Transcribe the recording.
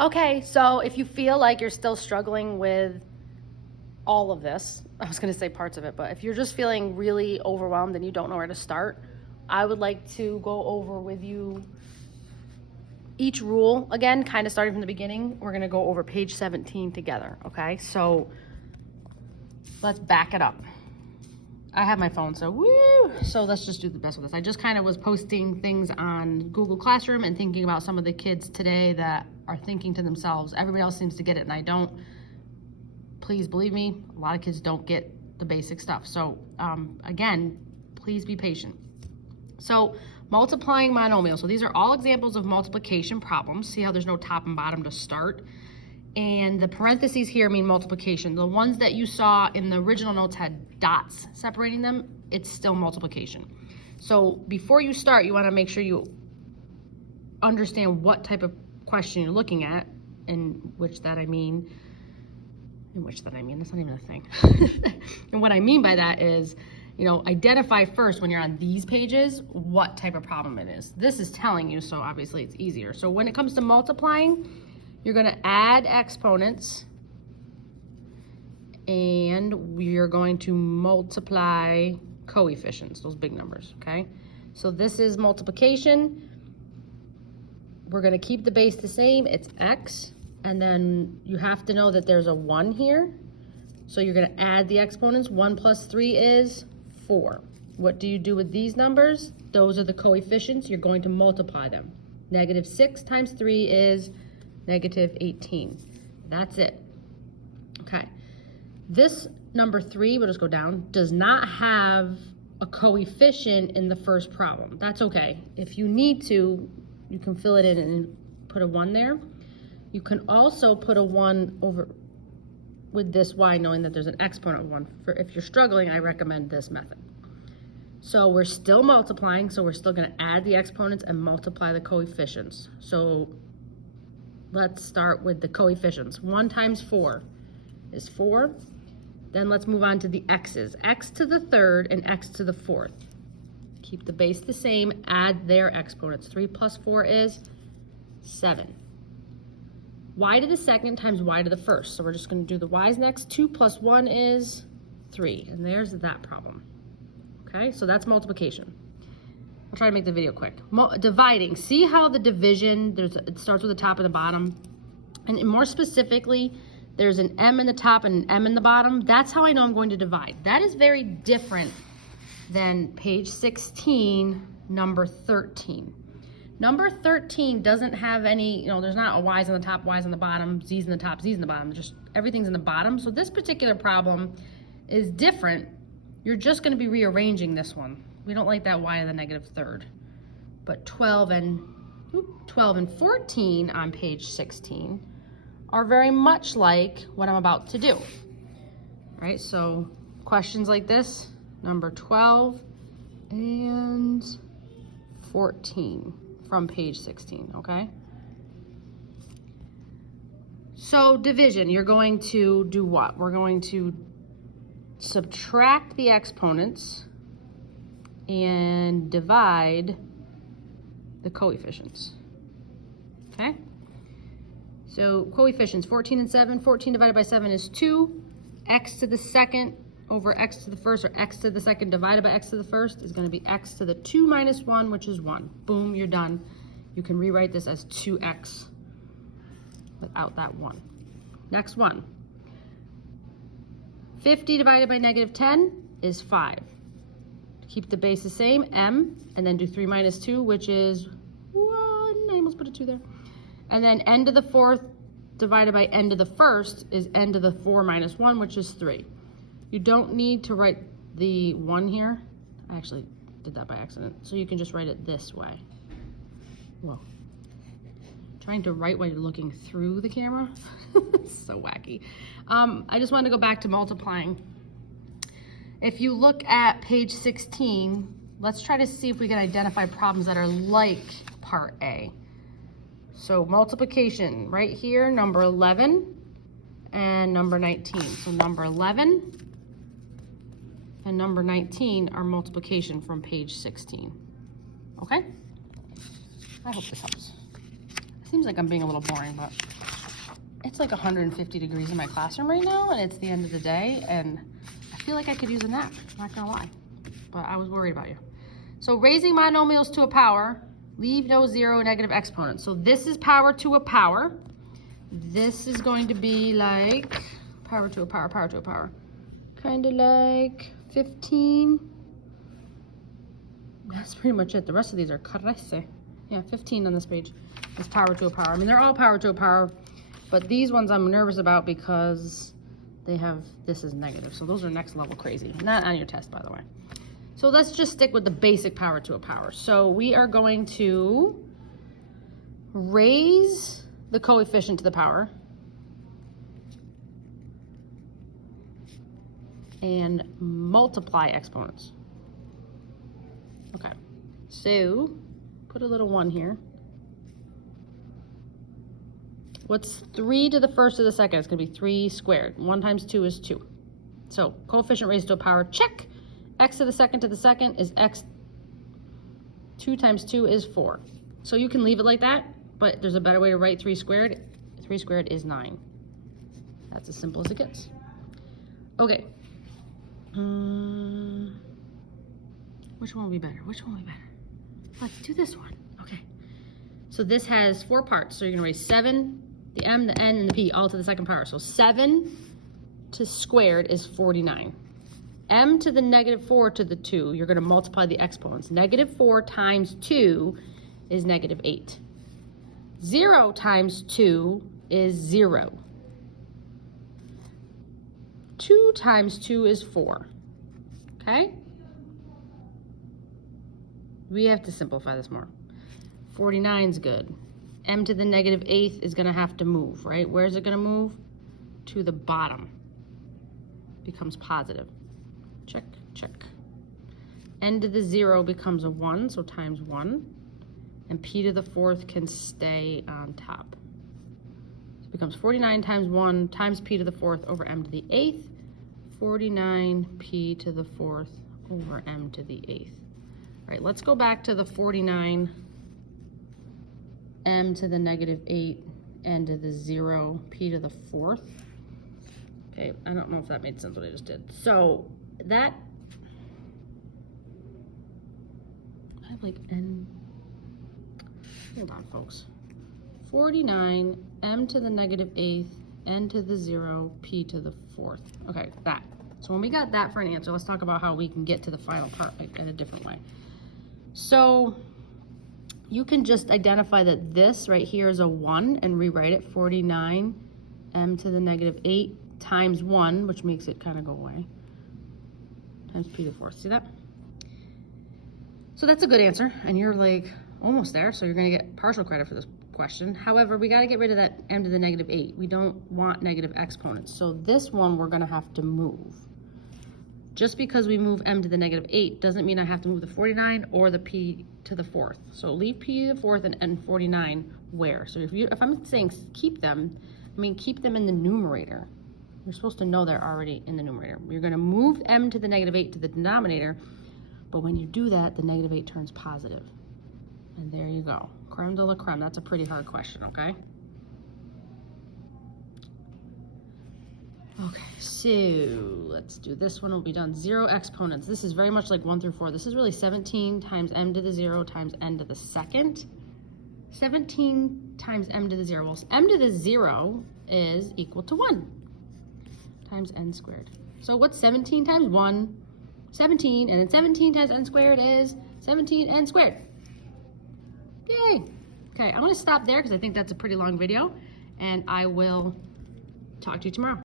Okay, so if you feel like you're still struggling with all of this, I was going to say parts of it, but if you're just feeling really overwhelmed and you don't know where to start, I would like to go over with you each rule again, kind of starting from the beginning. We're going to go over page 17 together, okay? So let's back it up. I have my phone, so woo! So let's just do the best with this. I just kind of was posting things on Google Classroom and thinking about some of the kids today that are thinking to themselves, everybody else seems to get it and I don't. Please believe me, a lot of kids don't get the basic stuff. So again, please be patient. So multiplying monomials. So these are all examples of multiplication problems. See how there's no top and bottom to start? And the parentheses here mean multiplication. The ones that you saw in the original notes had dots separating them. It's still multiplication. So before you start, you want to make sure you understand what type of question you're looking at, and that's not even a thing. And what I mean by that is, identify first when you're on these pages what type of problem it is. This is telling you, so obviously it's easier. So when it comes to multiplying, you're going to add exponents and we're going to multiply coefficients, those big numbers, okay? So this is multiplication. We're going to keep the base the same, it's x, and then you have to know that there's a 1 here. So you're going to add the exponents. 1 plus 3 is 4. What do you do with these numbers? Those are the coefficients. You're going to multiply them. Negative 6 times 3 is negative 18. That's it. Okay. This number 3, we'll just go down, does not have a coefficient in the first problem. That's okay. If you need to, you can fill it in and put a 1 there. You can also put a 1 over with this y, knowing that there's an exponent of 1. If you're struggling, I recommend this method. So we're still multiplying, so we're still going to add the exponents and multiply the coefficients. So let's start with the coefficients. 1 times 4 is 4. Then let's move on to the x's. X to the third and x to the fourth. Keep the base the same, add their exponents. 3 plus 4 is 7. Y to the second times y to the first. So we're just going to do the y's next. 2 plus 1 is 3. And there's that problem. Okay, so that's multiplication. I'll try to make the video quick. Dividing. See how the division, it starts with the top and the bottom. And more specifically, there's an M in the top and an M in the bottom. That's how I know I'm going to divide. That is very different than page 16, number 13. Number 13 doesn't have any, there's not a Y's on the top, Y's on the bottom, Z's in the top, Z's in the bottom, just everything's in the bottom. So this particular problem is different. You're just gonna be rearranging this one. We don't like that Y to the negative third. But 12 and 14 on page 16 are very much like what I'm about to do. Right, so questions like this, number 12 and 14 from page 16, okay? So division, you're going to do what? We're going to subtract the exponents and divide the coefficients, okay? So coefficients, 14 and 7, 14 divided by 7 is 2. X to the second over x to the first, or x to the second divided by x to the first is going to be x to the 2 minus 1, which is 1. Boom, you're done. You can rewrite this as 2x without that 1. Next one. 50 divided by negative 10 is 5. Keep the base the same, m, and then do 3 minus 2, which is 1. I almost put a 2 there. And then n to the fourth divided by n to the first is n to the 4 minus 1, which is 3. You don't need to write the 1 here. I actually did that by accident. So you can just write it this way. Whoa. Trying to write while you're looking through the camera. So wacky. I just wanted to go back to multiplying. If you look at page 16, let's try to see if we can identify problems that are like part A. So multiplication, right here, number 11 and number 19. So number 11 and number 19 are multiplication from page 16. Okay? I hope this helps. seems like I'm being a little boring, but it's like 150 degrees in my classroom right now, and it's the end of the day, and I feel like I could use a nap, not gonna lie, but I was worried about you. So raising monomials to a power, leave no zero negative exponents. So this is power to a power. This is going to be like power to a power, power to a power. Kind of like 15. That's pretty much it. The rest of these are carece. Yeah, 15 on this page is power to a power. I mean, they're all power to a power, but these ones I'm nervous about because they have, this is negative. So those are next level crazy. Not on your test, by the way. So let's just stick with the basic power to a power. So we are going to raise the coefficient to the power and multiply exponents. Okay, so put a little 1 here. What's 3 to the first to the second? It's gonna be 3 squared. 1 times 2 is 2. So coefficient raised to a power, check. X to the second is x. 2 times 2 is 4. So you can leave it like that, but there's a better way to write 3 squared. 3 squared is 9. That's as simple as it gets. Okay. Which one will be better? Which one will be better? Let's do this one. Okay. So this has 4 parts. So you're gonna raise 7, the m, the n, and the p, all to the second power. So 7 to squared is 49. M to the negative 4 to the 2, you're gonna multiply the exponents. Negative 4 times 2 is negative 8. 0 times 2 is 0. 2 times 2 is 4, okay? We have to simplify this more. 49's good. M to the negative 8th is gonna have to move, right? Where's it gonna move? To the bottom. Becomes positive. Check, check. N to the 0 becomes a 1, so times 1. And p to the 4th can stay on top. So it becomes 49 times 1 times p to the 4th over m to the 8th. 49 p to the 4th over m to the 8th. All right, let's go back to the 49 m to the negative 8, n to the 0, p to the 4th. Okay, I don't know if that made sense what I just did. So that, I have like n, hold on folks. 49 m to the negative 8th, n to the 0, p to the 4th. Okay, that. So when we got that for an answer, let's talk about how we can get to the final part like, in a different way. So you can just identify that this right here is a 1 and rewrite it 49 m to the negative 8 times 1, which makes it kind of go away, times p to the 4th. See that? So that's a good answer, and you're like almost there, so you're going to get partial credit for this question. However, we got to get rid of that m to the negative 8. We don't want negative exponents, so this one we're going to have to move. Just because we move m to the negative 8 doesn't mean I have to move the 49 or the p to the 4th. So leave p to the 4th and 49 where? So if I'm saying keep them, I mean keep them in the numerator. You're supposed to know they're already in the numerator. You're going to move m to the negative 8 to the denominator, but when you do that, the negative 8 turns positive. And there you go. Creme de la creme. That's a pretty hard question, okay? Okay, so let's do this one. We'll be done. 0 exponents. This is very much like 1 through 4. This is really 17 times m to the 0 times n to the 2nd. 17 times m to the 0. Well, m to the 0 is equal to 1 times n squared. So what's 17 times 1? 17, and then 17 times n squared is 17n squared. Yay! Okay, I'm going to stop there because I think that's a pretty long video, and I will talk to you tomorrow.